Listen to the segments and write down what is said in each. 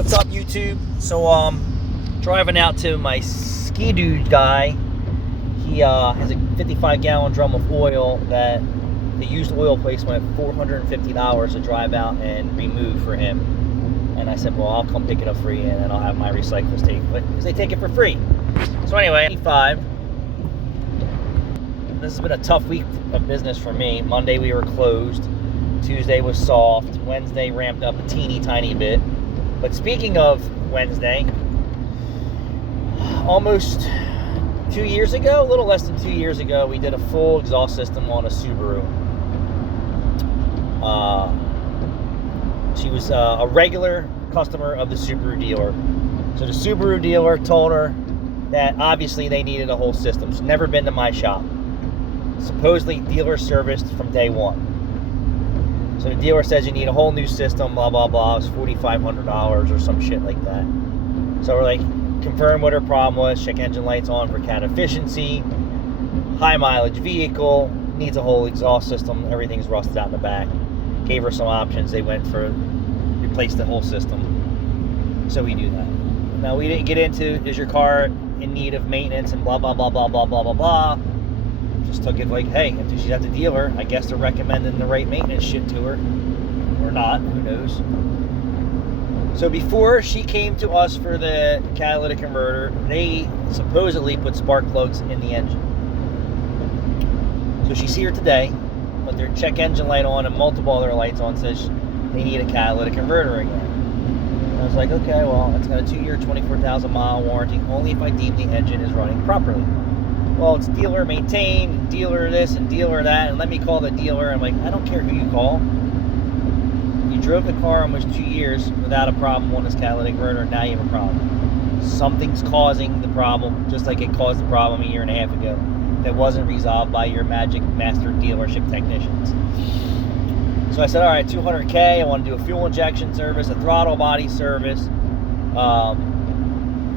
What's up, YouTube? So, driving out to my Ski-Doo guy. He has a 55-gallon drum of oil that the used oil place went $450 to drive out and remove for him. And I said, well, I'll come pick it up free, and then I'll have my recyclers take it, because they take it for free. So anyway, 85. This has been a tough week of business for me. Monday we were closed. Tuesday was soft. Wednesday ramped up a teeny tiny bit. But speaking of Wednesday, almost 2 years ago, a little less than 2 years ago, we did a full exhaust system on a Subaru. She was a regular customer of the Subaru dealer. So the Subaru dealer told her that obviously they needed a whole system. She's never been to my shop. Supposedly dealer serviced from day one. So the dealer says you need a whole new system, blah, blah, blah. It's $4,500 or some shit like that. So we're like, confirm what her problem was, check engine lights on for cat efficiency, high mileage vehicle, needs a whole exhaust system, everything's rusted out in the back. Gave her some options. They went for replace the whole system. So we do that. Now we didn't get into, is your car in need of maintenance and blah, blah, blah, blah, blah, blah, blah, blah. Just took it like, hey, if she's at the dealer, I guess they're recommending the right maintenance shit to her. Or not, who knows. So before she came to us for the catalytic converter, they supposedly put spark plugs in the engine. So she's here today, but their check engine light on and multiple other lights on says they need a catalytic converter again. And I was like, okay, well, it's got a 2-year, 24,000 mile warranty, only if I deem the engine is running properly. Well, it's dealer maintained, dealer this and dealer that, and let me call the dealer. I'm like, I don't care who you call. You drove the car almost 2 years without a problem on this catalytic converter, and now you have a problem. Something's causing the problem, just like it caused the problem a year and a half ago that wasn't resolved by your Magic Master dealership technicians. So I said, all right, $200K, I want to do a fuel injection service, a throttle body service,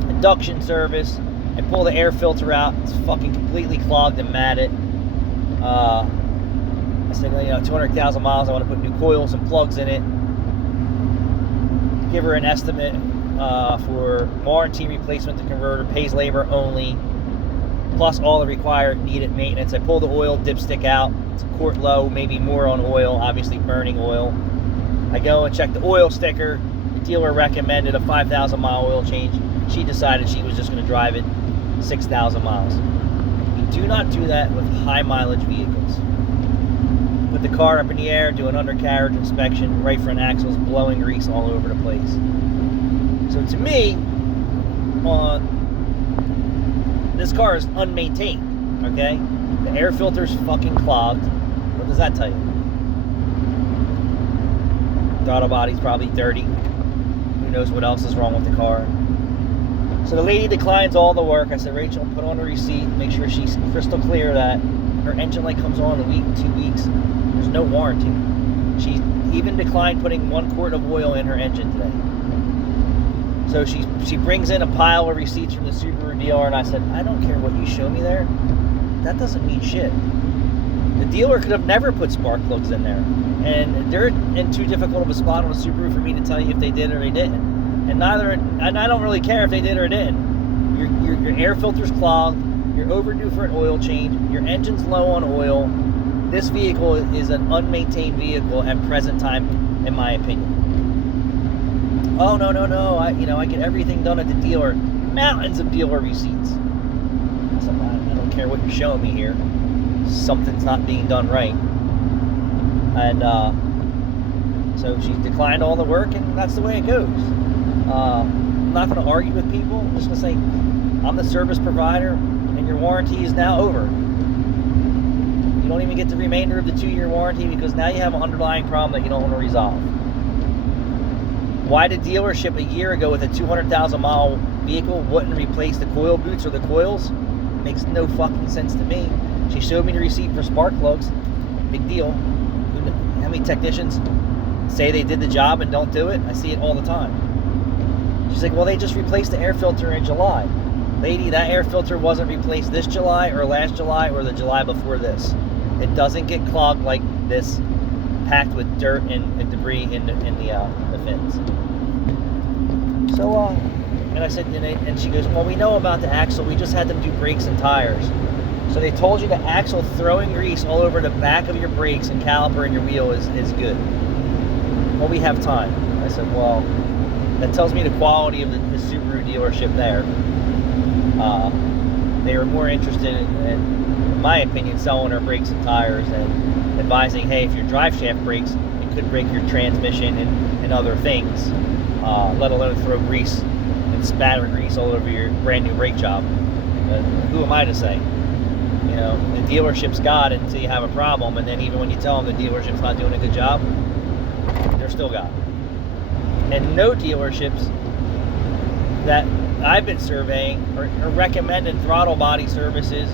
induction service. I pull the air filter out. It's fucking completely clogged and matted. I said, 200,000 miles. I want to put new coils and plugs in it. Give her an estimate for warranty replacement. The converter pays labor only, plus all the required needed maintenance. I pull the oil dipstick out. It's a quart low, maybe more on oil. Obviously burning oil. I go and check the oil sticker. The dealer recommended a 5,000 mile oil change. She decided she was just going to drive it 6,000 miles. You do not do that with high mileage vehicles. Put the car up in the air, do an undercarriage inspection, right front axles, blowing grease all over the place. So to me, this car is unmaintained, okay? The air filter's fucking clogged. What does that tell you? Throttle body's probably dirty. Who knows what else is wrong with the car? So the lady declines all the work. I said, Rachel, put on a receipt, make sure she's crystal clear that her engine light comes on in a week, 2 weeks. There's no warranty. She even declined putting 1 quart of oil in her engine today. So she brings in a pile of receipts from the Subaru dealer, and I said, I don't care what you show me there. That doesn't mean shit. The dealer could have never put spark plugs in there. And they're in too difficult of a spot on a Subaru for me to tell you if they did or they didn't. And I don't really care if they did or didn't. Your air filter's clogged. You're overdue for an oil change. Your engine's low on oil. This vehicle is an unmaintained vehicle at present time, in my opinion. Oh no! I get everything done at the dealer. Mountains of dealer receipts. So I don't care what you're showing me here. Something's not being done right. And so she declined all the work, and that's the way it goes. I'm not going to argue with people. I'm just going to say, I'm the service provider, and your warranty is now over. You don't even get the remainder of the 2-year warranty because now you have an underlying problem that you don't want to resolve. Why the dealership a year ago with a 200,000 mile vehicle wouldn't replace the coil boots or the coils makes no fucking sense to me. She showed me the receipt for spark plugs. Big deal. How many technicians say they did the job and don't do it? I see it all the time. She's like, well, they just replaced the air filter in July. Lady, that air filter wasn't replaced this July or last July or the July before this. It doesn't get clogged like this, packed with dirt and debris in the fins. So, and I said, and she goes, well, we know about the axle. We just had them do brakes and tires. So they told you the axle throwing grease all over the back of your brakes and caliper and your wheel is good. Well, we have time. I said, well, that tells me the quality of the Subaru dealership there. They were more interested in my opinion, selling our brakes and tires and advising, hey, if your drive shaft breaks, it could break your transmission and other things, let alone throw grease and spatter grease all over your brand new brake job. Who am I to say? You know, the dealership's God until you have a problem, and then even when you tell them the dealership's not doing a good job, they're still God. And no dealerships that I've been surveying are recommending throttle body services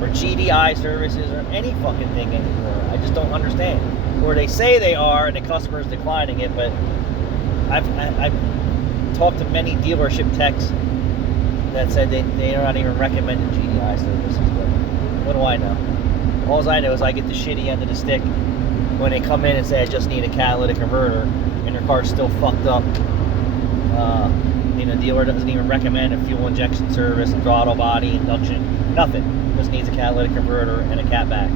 or GDI services or any fucking thing anymore. I just don't understand. Or they say they are and the customer's declining it, but I've talked to many dealership techs that said they are not even recommending GDI services. But what do I know? All I know is I get the shitty end of the stick when they come in and say I just need a catalytic converter and their car's still fucked up. The dealer doesn't even recommend a fuel injection service, a throttle body, induction, nothing. Just needs a catalytic converter and a cat back.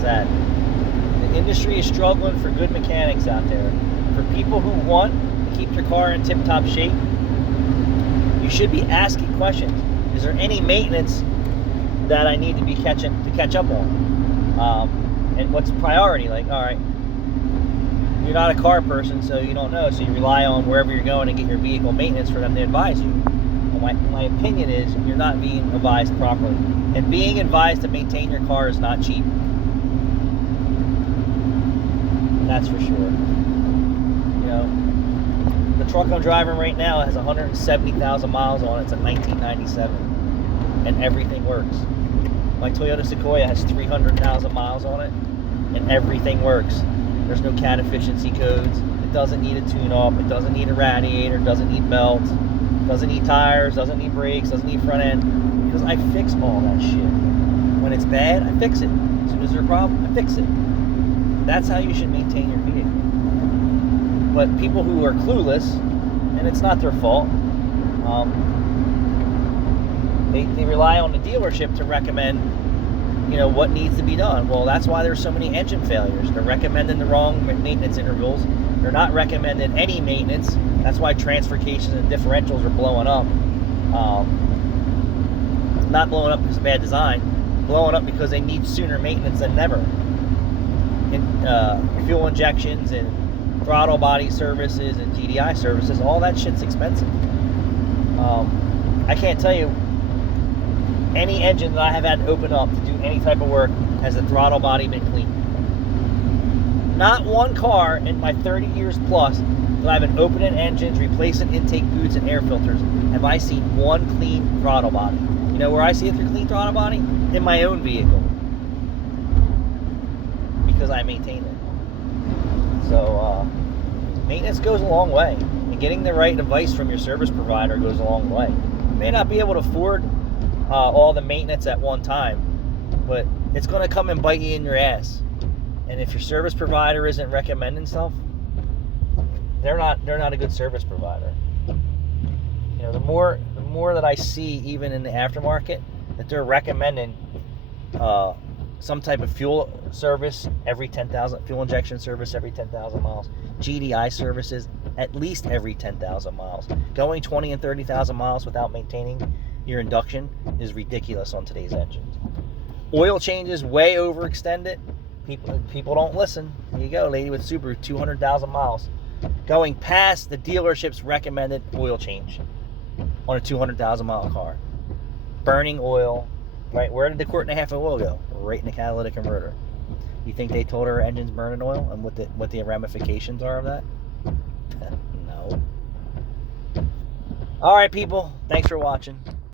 Sad. The industry is struggling for good mechanics out there. For people who want to keep their car in tip-top shape, you should be asking questions. Is there any maintenance that I need to catch up on? And what's priority? Like, all right, you're not a car person, so you don't know. So you rely on wherever you're going to get your vehicle maintenance for them to advise you. Well, my opinion is you're not being advised properly. And being advised to maintain your car is not cheap. That's for sure. You know, the truck I'm driving right now has 170,000 miles on it. It's a 1997, and everything works. My Toyota Sequoia has 300,000 miles on it, and everything works. There's no cat efficiency codes. It doesn't need a tune-up. It doesn't need a radiator. Doesn't need belts. Doesn't need tires. Doesn't need brakes. Doesn't need front end. Because I fix all that shit. When it's bad, I fix it. As soon as there's a problem, I fix it. That's how you should maintain your vehicle. But people who are clueless, and it's not their fault, they rely on the dealership to recommend, what needs to be done. Well, that's why there's so many engine failures. They're recommending the wrong maintenance intervals. They're not recommending any maintenance. That's why transfer cases and differentials are blowing up. Not blowing up because of bad design. Blowing up because they need sooner maintenance than never. Fuel injections and throttle body services and GDI services, all that shit's expensive. I can't tell you any engine that I have had to open up to do any type of work has the throttle body been clean. Not one car in my 30 years plus that I've been opening engines, replacing intake boots and air filters, have I seen one clean throttle body. You know where I see a clean throttle body? In my own vehicle. Because I maintain it. So, maintenance goes a long way. And getting the right advice from your service provider goes a long way. You may not be able to afford all the maintenance at one time, but it's going to come and bite you in your ass. And if your service provider isn't recommending stuff, they're not a good service provider. The more that I see, even in the aftermarket, that they're recommending some type of fuel service every 10,000, fuel injection service every 10,000 miles, GDI services at least every 10,000 miles. Going 20 and 30,000 miles without maintaining your induction is ridiculous on today's engines. Oil changes way overextended. People don't listen. There you go, lady with Subaru, 200,000 miles. Going past the dealership's recommended oil change on a 200,000 mile car. Burning oil, right? Where did the quart and a half of oil go? Right in the catalytic converter. You think they told her engine's burning oil and what the ramifications are of that? No. All right, people. Thanks for watching.